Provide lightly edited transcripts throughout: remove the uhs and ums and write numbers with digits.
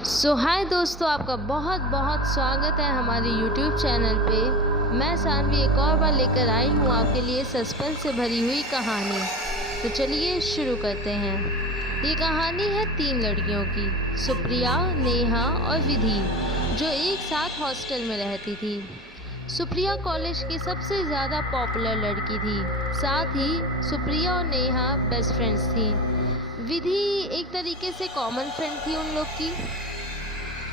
हाय दोस्तों, आपका बहुत बहुत स्वागत है हमारे YouTube चैनल पे। मैं सानवी एक और बार लेकर आई हूँ आपके लिए सस्पेंस से भरी हुई कहानी। तो चलिए शुरू करते हैं। ये कहानी है 3 लड़कियों की, सुप्रिया, नेहा और विधि, जो एक साथ हॉस्टल में रहती थी। सुप्रिया कॉलेज की सबसे ज़्यादा पॉपुलर लड़की थी। साथ ही सुप्रिया और नेहा बेस्ट फ्रेंड्स थी। विधि एक तरीके से कॉमन फ्रेंड थी उन लोग की।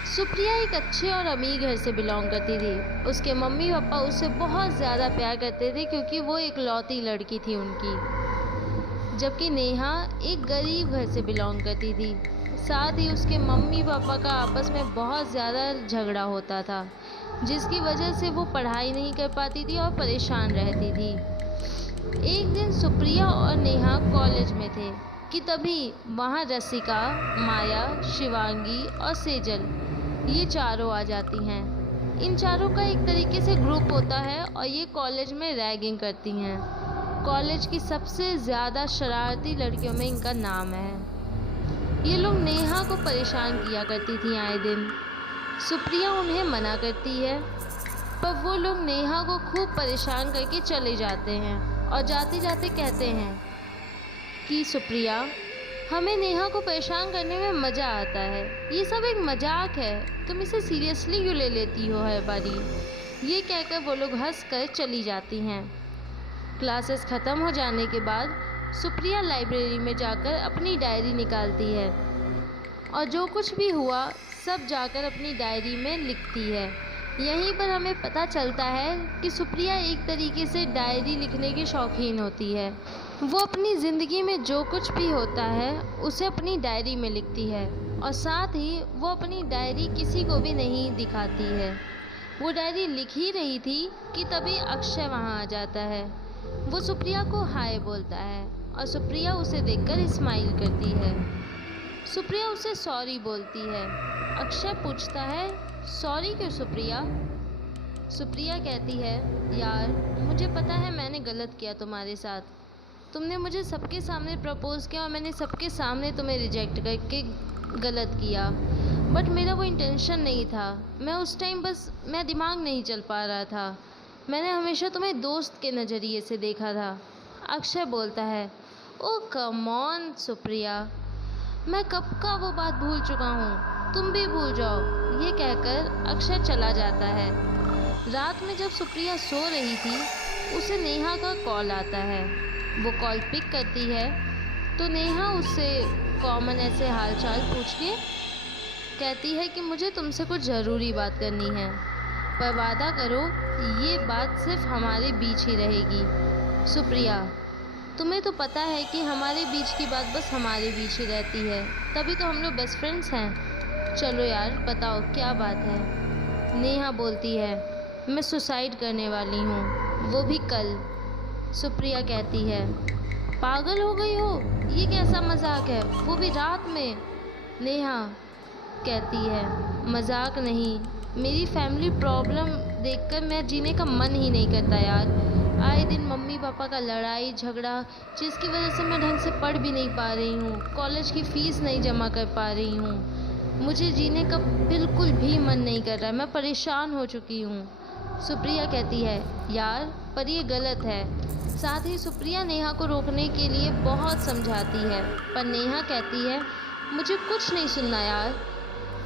सुप्रिया एक अच्छे और अमीर घर से बिलोंग करती थी। उसके मम्मी पापा उससे बहुत ज़्यादा प्यार करते थे क्योंकि वो एक लौती लड़की थी उनकी। जबकि नेहा एक गरीब घर से बिलोंग करती थी। साथ ही उसके मम्मी पापा का आपस में बहुत ज़्यादा झगड़ा होता था, जिसकी वजह से वो पढ़ाई नहीं कर पाती थी और परेशान रहती थी। एक दिन सुप्रिया और नेहा कॉलेज में थे कि तभी वहाँ रसिका, माया, शिवांगी और सेजल, ये चारों आ जाती हैं। इन चारों का एक तरीके से ग्रुप होता है और ये कॉलेज में रैगिंग करती हैं। कॉलेज की सबसे ज़्यादा शरारती लड़कियों में इनका नाम है। ये लोग नेहा को परेशान किया करती थी आए दिन। सुप्रिया उन्हें मना करती है, पर वो लोग नेहा को खूब परेशान करके चले जाते हैं और जाते जाते कहते हैं कि सुप्रिया, हमें नेहा को परेशान करने में मज़ा आता है। ये सब एक मजाक है, तुम इसे सीरियसली क्यों ले लेती हो हर बारी। ये कहकर वो लोग हंस कर चली जाती हैं। क्लासेस ख़त्म हो जाने के बाद सुप्रिया लाइब्रेरी में जाकर अपनी डायरी निकालती है और जो कुछ भी हुआ सब जाकर अपनी डायरी में लिखती है। यहीं पर हमें पता चलता है कि सुप्रिया एक तरीके से डायरी लिखने की शौकीन होती है। वो अपनी ज़िंदगी में जो कुछ भी होता है उसे अपनी डायरी में लिखती है और साथ ही वो अपनी डायरी किसी को भी नहीं दिखाती है। वो डायरी लिख ही रही थी कि तभी अक्षय वहाँ आ जाता है। वो सुप्रिया को हाय बोलता है और सुप्रिया उसे देखकर स्माइल करती है। सुप्रिया उसे सॉरी बोलती है। अक्षय पूछता है, सॉरी क्यों सुप्रिया? सुप्रिया कहती है, यार मुझे पता है मैंने गलत किया तुम्हारे साथ। तुमने मुझे सबके सामने प्रपोज़ किया और मैंने सबके सामने तुम्हें रिजेक्ट करके गलत किया, बट मेरा वो इंटेंशन नहीं था। मैं उस टाइम मैं दिमाग नहीं चल पा रहा था। मैंने हमेशा तुम्हें दोस्त के नज़रिए से देखा था। अक्षय बोलता है, ओ कम ऑन सुप्रिया, मैं कब का वो बात भूल चुका हूँ, तुम भी भूल जाओ। ये कहकर अक्षय चला जाता है। रात में जब सुप्रिया सो रही थी उसे नेहा का कॉल आता है। वो कॉल पिक करती है तो नेहा उससे कॉमन ऐसे हालचाल पूछ के कहती है कि मुझे तुमसे कुछ ज़रूरी बात करनी है, पर वादा करो ये बात सिर्फ हमारे बीच ही रहेगी। सुप्रिया, तुम्हें तो पता है कि हमारे बीच की बात बस हमारे बीच ही रहती है, तभी तो हम लोग बेस्ट फ्रेंड्स हैं। चलो यार बताओ क्या बात है। नेहा बोलती है, मैं सुसाइड करने वाली हूँ, वो भी कल। सुप्रिया कहती है, पागल हो गई हो, ये कैसा मजाक है, वो भी रात में। नेहा कहती है, मजाक नहीं, मेरी फैमिली प्रॉब्लम देखकर मैं जीने का मन ही नहीं करता यार। आए दिन मम्मी पापा का लड़ाई झगड़ा, जिसकी वजह से मैं ढंग से पढ़ भी नहीं पा रही हूँ, कॉलेज की फ़ीस नहीं जमा कर पा रही हूँ। मुझे जीने का बिल्कुल भी मन नहीं कर रहा है, मैं परेशान हो चुकी हूँ। सुप्रिया कहती है, यार पर ये गलत है। साथ ही सुप्रिया नेहा को रोकने के लिए बहुत समझाती है, पर नेहा कहती है, मुझे कुछ नहीं सुनना यार,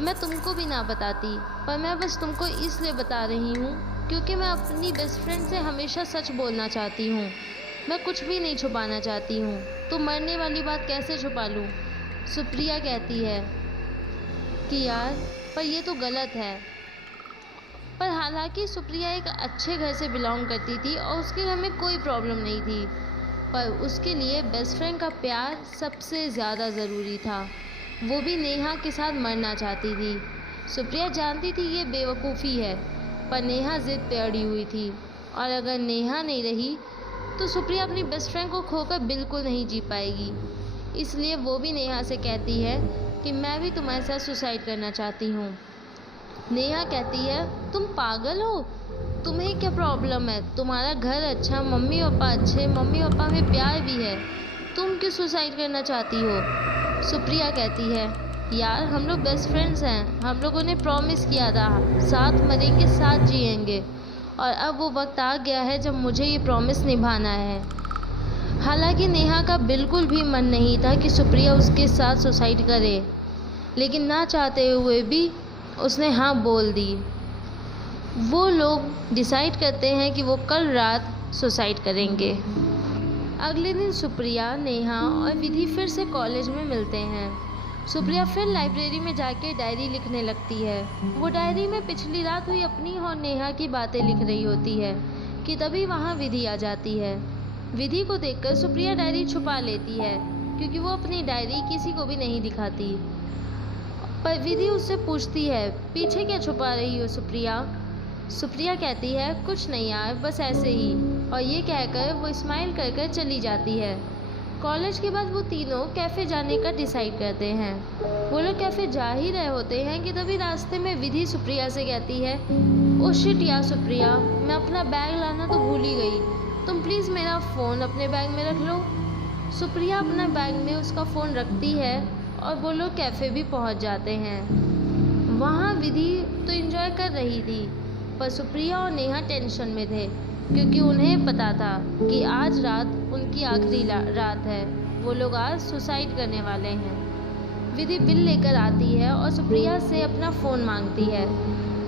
मैं तुमको भी ना बताती, पर मैं बस तुमको इसलिए बता रही हूँ क्योंकि मैं अपनी बेस्ट फ्रेंड से हमेशा सच बोलना चाहती हूँ। मैं कुछ भी नहीं छुपाना चाहती हूँ, तो मरने वाली बात कैसे छुपा लूँ। सुप्रिया कहती है कि यार पर ये तो गलत है। पर हालांकि सुप्रिया एक अच्छे घर से बिलोंग करती थी और उसके घर में कोई प्रॉब्लम नहीं थी, पर उसके लिए बेस्ट फ्रेंड का प्यार सबसे ज़्यादा ज़रूरी था। वो भी नेहा के साथ मरना चाहती थी। सुप्रिया जानती थी ये बेवकूफ़ी है, पर नेहा ज़िद पे अड़ी हुई थी और अगर नेहा नहीं रही तो सुप्रिया अपनी बेस्ट फ्रेंड को खोकर बिल्कुल नहीं जी पाएगी। इसलिए वो भी नेहा से कहती है कि मैं भी तुम्हारे साथ सुसाइड करना चाहती हूँ। नेहा कहती है, तुम पागल हो, तुम्हें क्या प्रॉब्लम है, तुम्हारा घर अच्छा, मम्मी पापा अच्छे, मम्मी पापा में प्यार भी है, तुम क्यों सुसाइड करना चाहती हो। सुप्रिया कहती है, यार हम लोग बेस्ट फ्रेंड्स हैं, हम लोगों ने प्रॉमिस किया था साथ मरेंगे साथ जिएंगे, और अब वो वक्त आ गया है जब मुझे ये प्रॉमिस निभाना है। हालांकि नेहा का बिल्कुल भी मन नहीं था कि सुप्रिया उसके साथ सुसाइड करे, लेकिन ना चाहते हुए भी उसने हाँ बोल दी। वो लोग डिसाइड करते हैं कि वो कल रात सुसाइड करेंगे। अगले दिन सुप्रिया, नेहा और विधि फिर से कॉलेज में मिलते हैं। सुप्रिया फिर लाइब्रेरी में जाके डायरी लिखने लगती है। वो डायरी में पिछली रात हुई अपनी और नेहा की बातें लिख रही होती है कि तभी वहाँ विधि आ जाती है। विधि को देखकर सुप्रिया डायरी छुपा लेती है, क्योंकि वो अपनी डायरी किसी को भी नहीं दिखाती। पर विधि उससे पूछती है, पीछे क्या छुपा रही हो सुप्रिया? सुप्रिया कहती है, कुछ नहीं यार, बस ऐसे ही, और ये कहकर वो स्माइल कर कर चली जाती है। कॉलेज के बाद वो तीनों कैफ़े जाने का डिसाइड करते हैं। वो लोग कैफ़े जा ही रहे होते हैं कि तभी रास्ते में विधि सुप्रिया से कहती है, ओ शिट यार सुप्रिया, मैं अपना बैग लाना तो भूल ही गई, तुम प्लीज़ मेरा फ़ोन अपने बैग में रख लो। सुप्रिया अपना बैग में उसका फ़ोन रखती है और वो लोग कैफ़े भी पहुंच जाते हैं। वहाँ विधि तो एंजॉय कर रही थी, पर सुप्रिया और नेहा टेंशन में थे, क्योंकि उन्हें पता था कि आज रात उनकी आखिरी रात है। वो लोग आज सुसाइड करने वाले हैं। विधि बिल लेकर आती है और सुप्रिया से अपना फ़ोन मांगती है।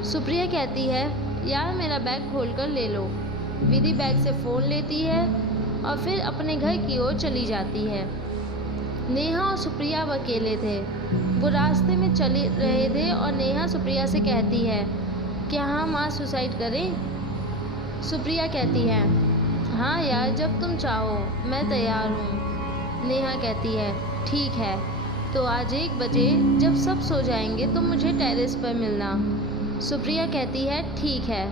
सुप्रिया कहती है, यार मेरा बैग खोल कर ले लो। विधि बैग से फ़ोन लेती है और फिर अपने घर की ओर चली जाती है। नेहा और सुप्रिया अब अकेले थे। वो रास्ते में चल रहे थे और नेहा सुप्रिया से कहती है, क्या हम आज सुसाइड करें? सुप्रिया कहती है, हाँ यार, जब तुम चाहो, मैं तैयार हूँ। नेहा कहती है, ठीक है, तो आज 1 बजे जब सब सो जाएंगे तो मुझे टेरेस पर मिलना। सुप्रिया कहती है, ठीक है।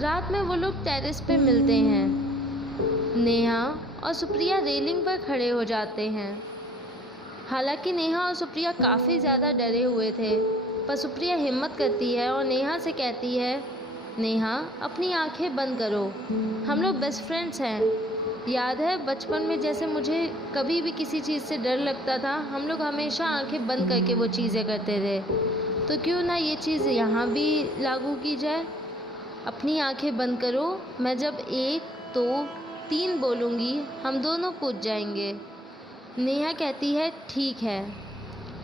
रात में वो लोग टेरेस पे मिलते हैं। नेहा और सुप्रिया रेलिंग पर खड़े हो जाते हैं। हालांकि नेहा और सुप्रिया काफ़ी ज़्यादा डरे हुए थे, पर सुप्रिया हिम्मत करती है और नेहा से कहती है, नेहा अपनी आंखें बंद करो, हम लोग बेस्ट फ्रेंड्स हैं। याद है बचपन में जैसे मुझे कभी भी किसी चीज़ से डर लगता था, हम लोग हमेशा आंखें बंद करके वो चीज़ें करते थे, तो क्यों ना ये चीज़ यहाँ भी लागू की जाए। अपनी आंखें बंद करो, मैं जब 1 2 3 बोलूँगी हम दोनों कूद जाएंगे। नेहा कहती है, ठीक है।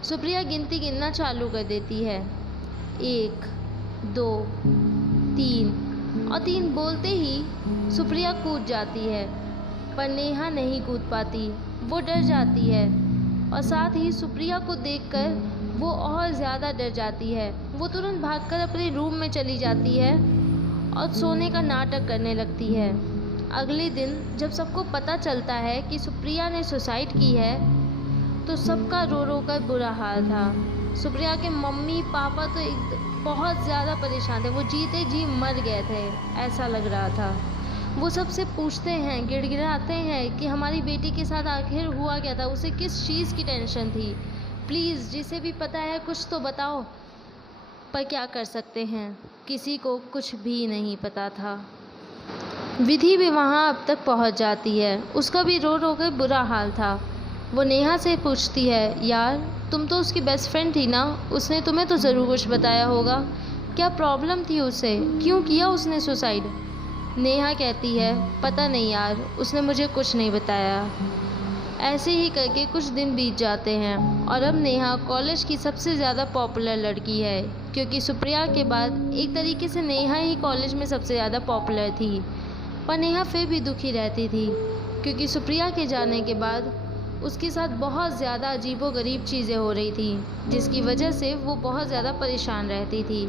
सुप्रिया गिनना चालू कर देती है, 1 2 3, और 3 बोलते ही सुप्रिया कूद जाती है, पर नेहा नहीं कूद पाती। वो डर जाती है और साथ ही सुप्रिया को देखकर वो और ज़्यादा डर जाती है। वो तुरंत भागकर अपने रूम में चली जाती है और सोने का नाटक करने लगती है। अगले दिन जब सबको पता चलता है कि सुप्रिया ने सुसाइड की है, तो सबका रो रो कर बुरा हाल था। सुप्रिया के मम्मी पापा तो बहुत ज़्यादा परेशान थे, वो जीते जी मर गए थे, ऐसा लग रहा था। वो सबसे पूछते हैं, गिड़गिड़ाते हैं कि हमारी बेटी के साथ आखिर हुआ क्या था, उसे किस चीज़ की टेंशन थी, प्लीज़ जिसे भी पता है कुछ तो बताओ। पर क्या कर सकते हैं, किसी को कुछ भी नहीं पता था। विधि भी वहाँ अब तक पहुँच जाती है, उसका भी रो रो कर बुरा हाल था। वो नेहा से पूछती है, यार तुम तो उसकी बेस्ट फ्रेंड थी ना, उसने तुम्हें तो ज़रूर कुछ बताया होगा, क्या प्रॉब्लम थी उसे, क्यों किया उसने सुसाइड? नेहा कहती है, पता नहीं यार, उसने मुझे कुछ नहीं बताया। ऐसे ही करके कुछ दिन बीत जाते हैं और अब नेहा कॉलेज की सबसे ज़्यादा पॉपुलर लड़की है, क्योंकि सुप्रिया के बाद एक तरीके से नेहा ही कॉलेज में सबसे ज़्यादा पॉपुलर थी। पर नेहा फिर भी दुखी रहती थी, क्योंकि सुप्रिया के जाने के बाद उसके साथ बहुत ज़्यादा अजीबोगरीब चीज़ें हो रही थी, जिसकी वजह से वो बहुत ज़्यादा परेशान रहती थी।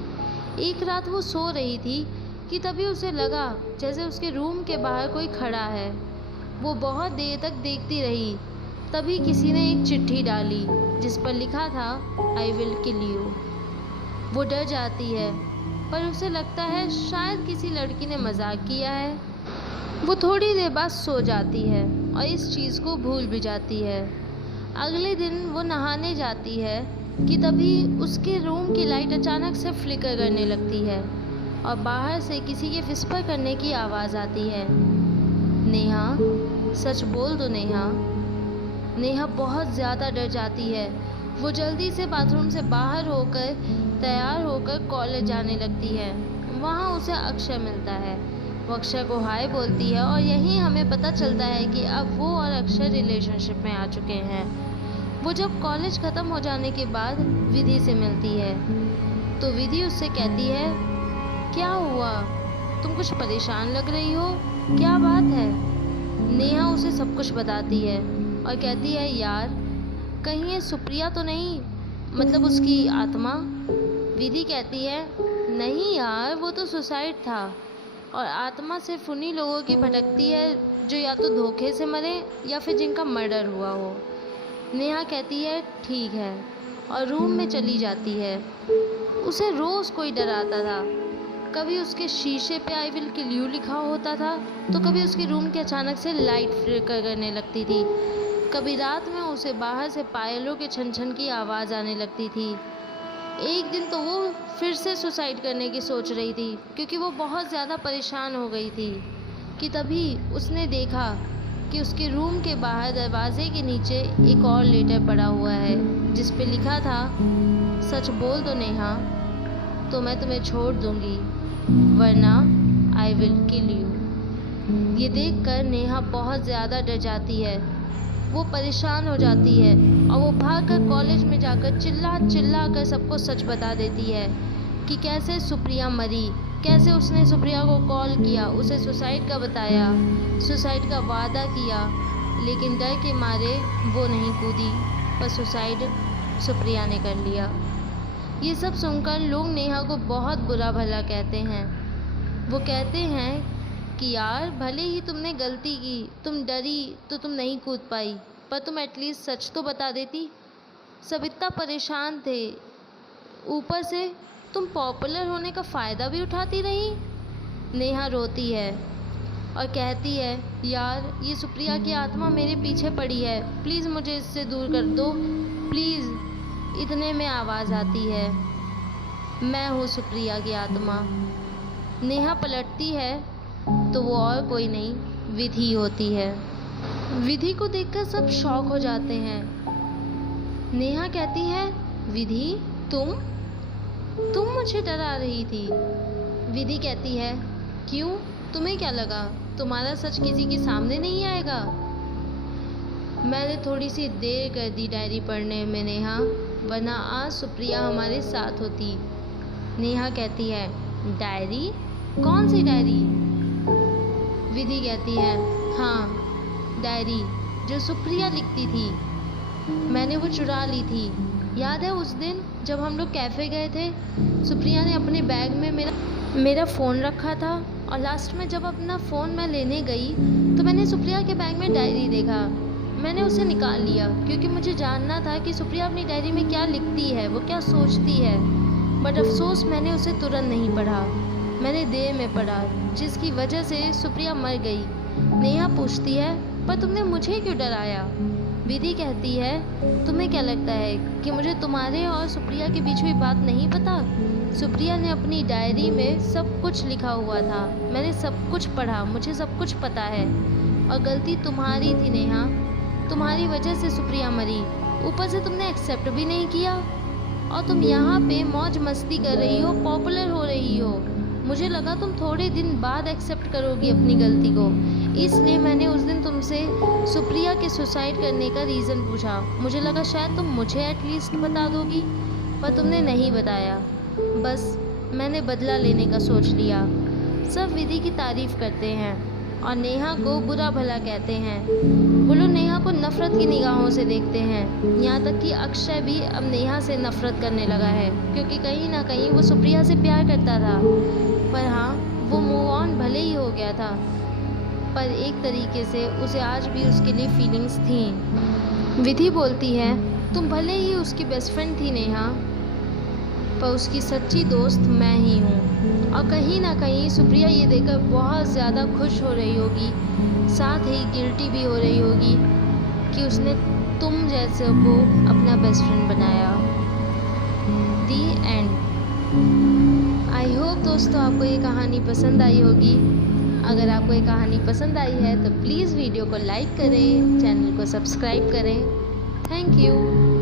एक रात वो सो रही थी कि तभी उसे लगा जैसे उसके रूम के बाहर कोई खड़ा है। वो बहुत देर तक देखती रही, तभी किसी ने एक चिट्ठी डाली जिस पर लिखा था, आई विल किल यू। वो डर जाती है, पर उसे लगता है शायद किसी लड़की ने मजाक किया है। वो थोड़ी देर बाद सो जाती है और इस चीज़ को भूल भी जाती है। अगले दिन वो नहाने जाती है कि तभी उसके रूम की लाइट अचानक से फ्लिकर करने लगती है और बाहर से किसी के विस्पर करने की आवाज़ आती है, नेहा सच बोल दो नेहा। नेहा बहुत ज़्यादा डर जाती है, वो जल्दी से बाथरूम से बाहर होकर तैयार होकर कॉलेज जाने लगती है। वहाँ उसे अक्षय मिलता है। वो अक्षय को हाय बोलती है और यहीं हमें पता चलता है कि अब वो और अक्षय रिलेशनशिप में आ चुके हैं। वो जब कॉलेज ख़त्म हो जाने के बाद विधि से मिलती है तो विधि उससे कहती है, क्या हुआ, तुम कुछ परेशान लग रही हो, क्या बात है। नेहा उसे सब कुछ बताती है और कहती है, यार कहीं ये सुप्रिया तो नहीं, मतलब उसकी आत्मा। विधि कहती है, नहीं यार, वो तो सुसाइड था और आत्मा सिर्फ उन्हीं लोगों की भटकती है जो या तो धोखे से मरे या फिर जिनका मर्डर हुआ हो। नेहा कहती है, ठीक है, और रूम में चली जाती है। उसे रोज़ कोई डराता था। कभी उसके शीशे पे आई विल किल यू लिखा होता था तो कभी उसके रूम के अचानक से लाइट फ्लिकर करने लगती थी। कभी रात में उसे बाहर से पायलों के छन छन की आवाज़ आने लगती थी। एक दिन तो वो फिर से सुसाइड करने की सोच रही थी क्योंकि वो बहुत ज़्यादा परेशान हो गई थी कि तभी उसने देखा कि उसके रूम के बाहर दरवाजे के नीचे एक और लेटर पड़ा हुआ है जिस पे लिखा था, सच बोल दो नेहा तो मैं तुम्हें छोड़ दूंगी, वरना आई विल किल यू। ये देखकर नेहा बहुत ज़्यादा डर जाती है। वो परेशान हो जाती है और वो भागकर कॉलेज में जाकर चिल्ला कर सबको सच बता देती है कि कैसे सुप्रिया मरी, कैसे उसने सुप्रिया को कॉल किया, उसे सुसाइड का बताया, सुसाइड का वादा किया, लेकिन डर के मारे वो नहीं कूदी, पर सुसाइड सुप्रिया ने कर लिया। ये सब सुनकर लोग नेहा को बहुत बुरा भला कहते हैं। वो कहते हैं कि यार भले ही तुमने गलती की, तुम डरी तो तुम नहीं कूद पाई, पर तुम एटलीस्ट सच तो बता देती। सब इतना परेशान थे, ऊपर से तुम पॉपुलर होने का फ़ायदा भी उठाती रही। नेहा रोती है और कहती है, यार ये सुप्रिया की आत्मा मेरे पीछे पड़ी है, प्लीज़ मुझे इससे दूर कर दो, प्लीज़। इतने में आवाज़ आती है, मैं हूँ सुप्रिया की आत्मा। नेहा पलटती है तो वो और कोई नहीं, विधि होती है। विधि को देखकर सब शॉक हो जाते हैं। नेहा कहती है, विधि तुम मुझे डरा रही थी। विधि कहती है, क्यों, तुम्हें क्या लगा तुम्हारा सच किसी के सामने नहीं आएगा। मैंने थोड़ी सी देर कर दी डायरी पढ़ने में नेहा, वरना आज सुप्रिया हमारे साथ होती। नेहा कहती है, डायरी, कौन सी डायरी। विधि कहती है, हाँ डायरी जो सुप्रिया लिखती थी, मैंने वो चुरा ली थी। याद है उस दिन जब हम लोग कैफ़े गए थे, सुप्रिया ने अपने बैग में मेरा फ़ोन रखा था और लास्ट में जब अपना फ़ोन मैं लेने गई तो मैंने सुप्रिया के बैग में डायरी देखा। मैंने उसे निकाल लिया क्योंकि मुझे जानना था कि सुप्रिया अपनी डायरी में क्या लिखती है, वो क्या सोचती है। बट अफसोस मैंने उसे तुरंत नहीं पढ़ा, मैंने देर में पढ़ा, जिसकी वजह से सुप्रिया मर गई। नेहा पूछती है, पर तुमने मुझे क्यों डराया। विधि कहती है, तुम्हें क्या लगता है कि मुझे तुम्हारे और सुप्रिया के बीच हुई बात नहीं पता। सुप्रिया ने अपनी डायरी में सब कुछ लिखा हुआ था, मैंने सब कुछ पढ़ा, मुझे सब कुछ पता है। और गलती तुम्हारी थी नेहा, तुम्हारी वजह से सुप्रिया मरी। ऊपर से तुमने एक्सेप्ट भी नहीं किया और तुम यहाँ पे मौज मस्ती कर रही हो, पॉपुलर हो रही हो। मुझे लगा तुम थोड़े दिन बाद एक्सेप्ट करोगी अपनी गलती को, इसलिए मैंने उस दिन तुमसे सुप्रिया के सुसाइड करने का रीज़न पूछा। मुझे लगा शायद तुम मुझे एटलीस्ट बता दोगी, पर तुमने नहीं बताया। बस मैंने बदला लेने का सोच लिया। सब विधि की तारीफ़ करते हैं और नेहा को बुरा भला कहते हैं। वो लोग नेहा को नफ़रत की निगाहों से देखते हैं। यहाँ तक कि अक्षय भी अब नेहा से नफ़रत करने लगा है क्योंकि कहीं ना कहीं वो सुप्रिया से प्यार करता था। पर हाँ, वो मूव ऑन भले ही हो गया था, पर एक तरीके से उसे आज भी उसके लिए फीलिंग्स थी। विधि बोलती है, तुम भले ही उसकी बेस्ट फ्रेंड थी नेहा, पर उसकी सच्ची दोस्त मैं ही हूँ। और कहीं ना कहीं सुप्रिया ये देखकर बहुत ज़्यादा खुश हो रही होगी, साथ ही गिल्टी भी हो रही होगी कि उसने तुम जैसे को अपना बेस्ट फ्रेंड बनाया। दी एंड। आई होप दोस्तों आपको ये कहानी पसंद आई होगी। अगर आपको ये कहानी पसंद आई है तो प्लीज़ वीडियो को लाइक करें, चैनल को सब्सक्राइब करें। Thank you.